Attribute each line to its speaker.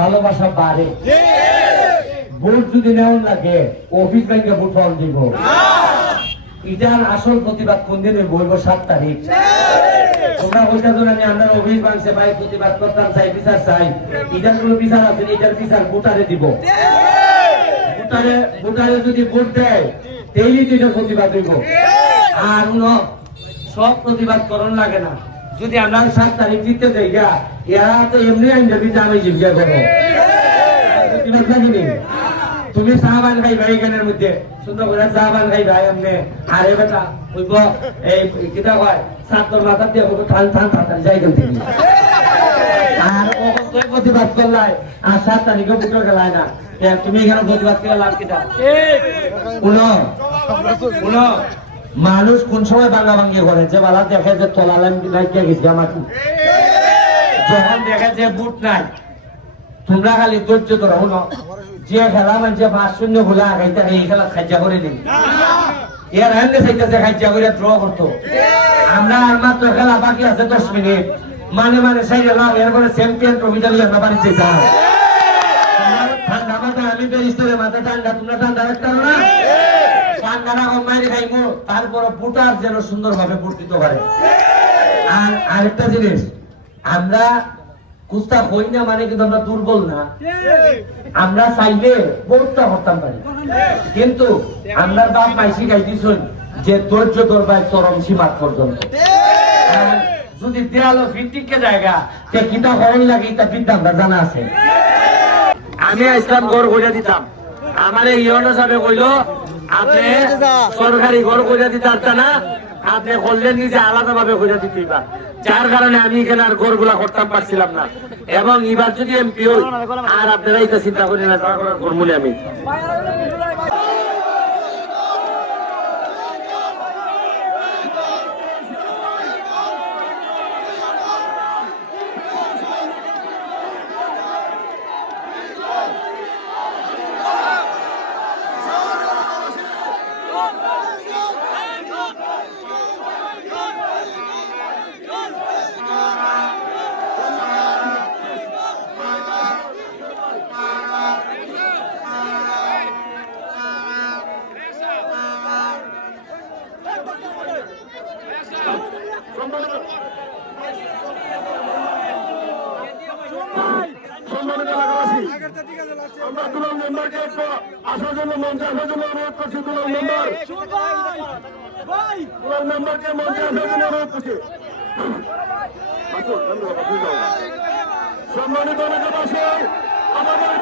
Speaker 1: ভালোবাসা বাড়ে। ভোট যদি নেওয়ার লাগে, অফিস ব্যাংকে ভোট ফল দিব। ইটার আসল প্রতিবাদ কোন দিনে বলব সাত তারিখ। তোমরা বলতে তো আমি অফিস ভাই প্রতিবাদ করতাম, চাই বিচার চাই। ইটার কোনো বিচার আছে ইটার বিচার ভোটারে দিব। ভোটারে ভোটারে যদি ভোট দেয় তেইলি এটার প্রতিবাদ হইব। আর সব প্রতিবাদ করণ লাগে না। যদি আমরা সাত তারিখ দিতে দেই গা এরা তো এমনি আইন যাবি আমি জীবিকা করব। তুমি সাহাবান ভাই ভাই এখানের মধ্যে। সুন্দর করে সাহাবান ভাই ভাই এমনি আর বেটা ওইব এই কিতা কয়? সাতর মাথা দিয়ে কোনো ঠান ঠান ঠান যাই থেকে। আর প্রতিবাদ করলাই আর সাত তারিখে গেলায় না তুমি এখানে প্রতিবাদ করে লাভ কিটা শুনো শুনো। মানুষ কোন সময় বাঙ্গা ভাঙ্গি করে? যে বালা দেখে যে তলালাম লাগিয়ে গেছি আমাকে? যখন দেখে যে বুট নাই, তোমরা খালি ধৈর্য ধরো, শুনো। যে খেলা মানছে পাঁচ শূন্য ভুলা আগাইতে এই খেলা খাইজা করে দিন এর চাইতেছে খাইজা করে ড্র করতো। আমরা আর মাত্র খেলা বাকি আছে দশ মিনিট। মানে মানে সাইডে লাভ এরপরে চ্যাম্পিয়ন ট্রফিটা নিয়ে আমরা ঠান্ডা মাথা আমি তো স্তরে মাথা ঠান্ডা, তোমরা ঠান্ডা না? তারপর ফুটার যেন সুন্দর ভাবে ফুটিত পারে। আর আরেকটা জিনিস, আমরা কুস্তা হই না মানে কিন্তু আমরা দুর্বল না। আমরা চাইলে বহুতটা হতাম পারি। কিন্তু বাপ যে ধৈর্য ধরবায় চরম সীমা পর্যন্ত। যদি দেয়ালো ফিটিকে জায়গা, তে কিতা হরণ লাগে, তা বিদ্যা আমরা জানা আছে। আমি ইসলাম ঘর করে দিতাম। আমার এই ইয়নো সাহেব কইলো আপনি সরকারি ঘর খোঁজা দিতে পারতেন না আপনি করলেন নিজে আলাদা ভাবে খোঁজা দিতে বা যার কারণে আমি এখানে আর ঘরগুলা করতাম পারছিলাম না। এবং এবার যদি এমপি হই আর আপনারা এটা চিন্তা করি না যা করার করব আমি।
Speaker 2: আমরা দুলাল মেম্বারকে আসার জন্য মঞ্চে আসার জন্য অনুরোধ করছি দুলাল মেম্বার দুলাল মেম্বারকে মঞ্চে সম্মানিত আমাদের